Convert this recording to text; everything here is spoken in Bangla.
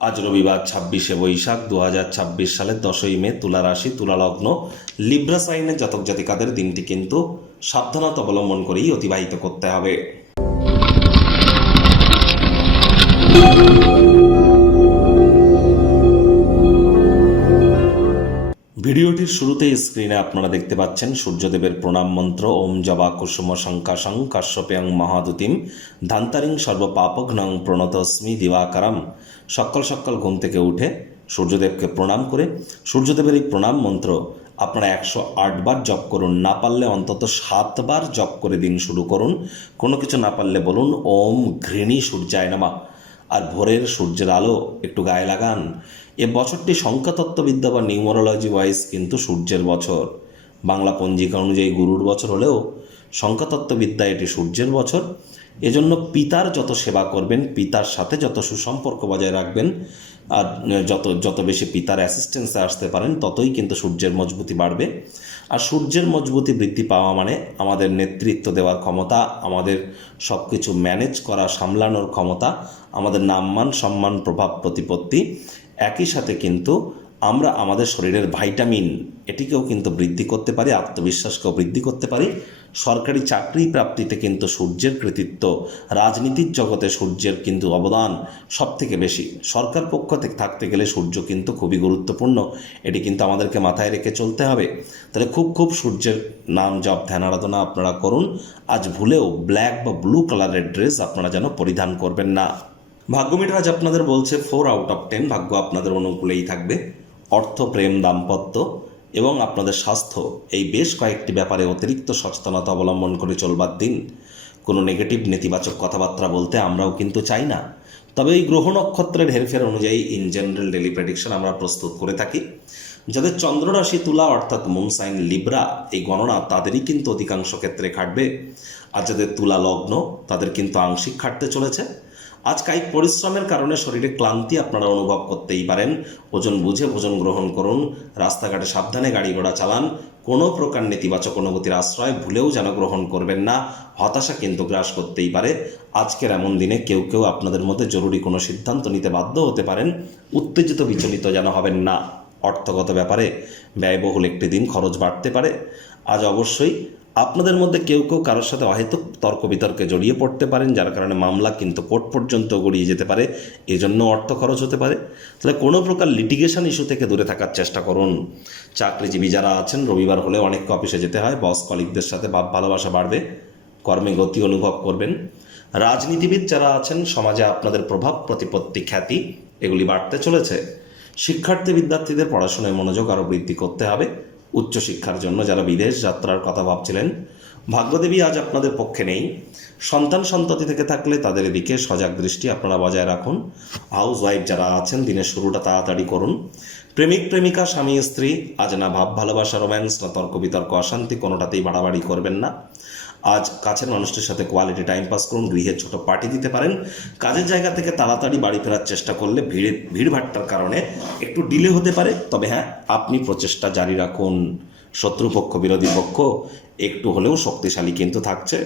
আজ রবিবার 26শে বৈশাখ 2026 সালের 10ই মে, তুলা রাশি, তুলা লগ্ন, লিব্রা সাইনের জাতক জাতিকাদের দিনটি কিন্তু সাবধানতা অবলম্বন করেই অতিবাহিত করতে হবে। ভিডিওটির শুরুতেই স্ক্রিনে আপনারা দেখতে পাচ্ছেন সূর্যদেবের প্রণাম মন্ত্র ওম জবা কুসুম শঙ্কাশং কাশ্যপেয়ং মহাদুতিম ধান্তারিং সর্বপাপঘ্নং প্রণতস্মি দিবাকারম। সকাল সকাল ঘুম থেকে উঠে সূর্যদেবকে প্রণাম করে সূর্যদেবের এই প্রণাম মন্ত্র আপনারা 108 বার জপ করুন। না পারলে অন্তত 7 বার জপ করে দিন শুরু করুন। কোনো কিছু না পারলে বলুন ওম ঘৃণী সূর্যায় নমঃ। আর ভোরের সূর্যের আলো একটু গায়ে লাগান। এ বছরটি সংখ্যাতত্ত্ববিদ্যা বা নিউমারোলজি ওয়াইজ কিন্তু সূর্যের বছর। বাংলা পঞ্জিকা অনুযায়ী গুরুর বছর হলেও সংখ্যাতত্ত্ববিদ্যায় এটি সূর্যের বছর। এজন্য পিতার যত সেবা করবেন, পিতার সাথে যত সুসম্পর্ক বজায় রাখবেন, আর যত বেশি পিতার অ্যাসিস্ট্যান্সে আসতে পারেন, ততই কিন্তু সূর্যের মজবুতি বাড়বে। আর সূর্যের মজবুতি বৃদ্ধি পাওয়া মানে আমাদের নেতৃত্ব দেওয়ার ক্ষমতা, আমাদের সব কিছু ম্যানেজ করা, সামলানোর ক্ষমতা, আমাদের নামমান সম্মান প্রভাব প্রতিপত্তি, একই সাথে কিন্তু আমরা আমাদের শরীরের ভাইটামিন এটিকেও কিন্তু বৃদ্ধি করতে পারি, আত্মবিশ্বাসকেও বৃদ্ধি করতে পারি। সরকারি চাকরি প্রাপ্তিতে কিন্তু সূর্যের কৃতিত্ব, রাজনীতির জগতে সূর্যের কিন্তু অবদান সব থেকে বেশি। সরকার পক্ষ থেকে থাকতে গেলে সূর্য কিন্তু খুবই গুরুত্বপূর্ণ, এটি কিন্তু আমাদেরকে মাথায় রেখে চলতে হবে। তাহলে খুব সূর্যের নাম জপ ধ্যান আরাধনা আপনারা করুন। আজ ভুলেও ব্ল্যাক বা ব্লু কালারের ড্রেস আপনারা যেন পরিধান করবেন না। ভাগ্যমিটার আজ আপনাদের বলছে 4 আউট অফ 10, ভাগ্য আপনাদের অনুকূলেই থাকবে। অর্থ, প্রেম, দাম্পত্য এবং আপনাদের স্বাস্থ্য, এই বেশ কয়েকটি ব্যাপারে অতিরিক্ত সচেতনতা অবলম্বন করে চলবার দিন। কোনো নেগেটিভ নেতিবাচক কথাবার্তা বলতে আমরাও কিন্তু চাই না, তবে এই গ্রহ নক্ষত্রের হেরফের অনুযায়ী ইন জেনারেল ডেলি প্রেডিকশন আমরা প্রস্তুত করে থাকি। যাদের চন্দ্ররাশি তুলা অর্থাৎ মুন সাইন লিব্রা, এই গণনা তাদেরই কিন্তু অধিকাংশ ক্ষেত্রে খাটবে। আর যাদের তুলা লগ্ন তাদের কিন্তু আংশিক খাটতে চলেছে। আজ কায়িক পরিশ্রমের কারণে শরীরে ক্লান্তি আপনারা অনুভব করতেই পারেন। ওজন বুঝে ভোজন গ্রহণ করুন, রাস্তাঘাটে সাবধানে গাড়ি ঘোড়া চালান। কোনো প্রকার নেতিবাচক অনুভূতির আশ্রয় ভুলেও যেন গ্রহণ করবেন না, হতাশা কিন্তু গ্রাস করতেই পারে। আজকের এমন দিনে কেউ আপনাদের মধ্যে জরুরি কোনো সিদ্ধান্ত নিতে বাধ্য হতে পারেন, উত্তেজিত বিচলিত যেন হবেন না। অর্থগত ব্যাপারে ব্যয়বহুল একটি দিন, খরচ বাড়তে পারে। আজ অবশ্যই আপনাদের মধ্যে কেউ কারোর সাথে অহেতুক তর্ক বিতর্কে জড়িয়ে পড়তে পারেন, যার কারণে মামলা কিন্তু কোর্ট পর্যন্ত গড়িয়ে যেতে পারে, এজন্য অর্থ খরচ হতে পারে। তাহলে কোনো প্রকার লিটিগেশন ইস্যু থেকে দূরে থাকার চেষ্টা করুন। চাকরিজীবী যারা আছেন, রবিবার হলে অনেককে অফিসে যেতে হয়, বস কলিগদের সাথে ভাব ভালোবাসা বাড়বে, কর্মে গতি অনুভব করবেন। রাজনীতিবিদ যারা আছেন, সমাজে আপনাদের প্রভাব প্রতিপত্তি খ্যাতি এগুলি বাড়তে চলেছে। শিক্ষার্থী বিদ্যার্থীদের পড়াশোনায় মনোযোগ আরও বৃদ্ধি করতে হবে। উচ্চশিক্ষার জন্য যারা বিদেশ যাত্রার কথা ভাবছিলেন, ভাগ্যদেবী আজ আপনাদের পক্ষে নেই। সন্তান সন্ততি থেকে থাকলে তাদের দিকে সজাগ দৃষ্টি আপনারা বজায় রাখুন। হাউস ওয়াইফ যারা আছেন, দিনের শুরুটা তাড়াতাড়ি করুন। প্রেমিক প্রেমিকা স্বামী স্ত্রী আজ না ভাব ভালোবাসা, রোম্যান্স, না তর্ক বিতর্ক অশান্তি, কোনোটাতেই বাড়াবাড়ি করবেন না। আজ কাছের মানুষটির সাথে কোয়ালিটি টাইম পাস করুন। গৃহে ছোট পার্টি দিতে পারেন। কাজের জায়গা থেকে তাড়াতাড়ি বাড়ি ফেরার চেষ্টা করলে ভিড়ভাট্টার কারণে একটু ডিলে হতে পারে, তবে হ্যাঁ, আপনি প্রচেষ্টা জারি রাখুন। শত্রুপক্ষ বিরোধী পক্ষ একটু হলেও শক্তিশালী কিন্তু থাকছে।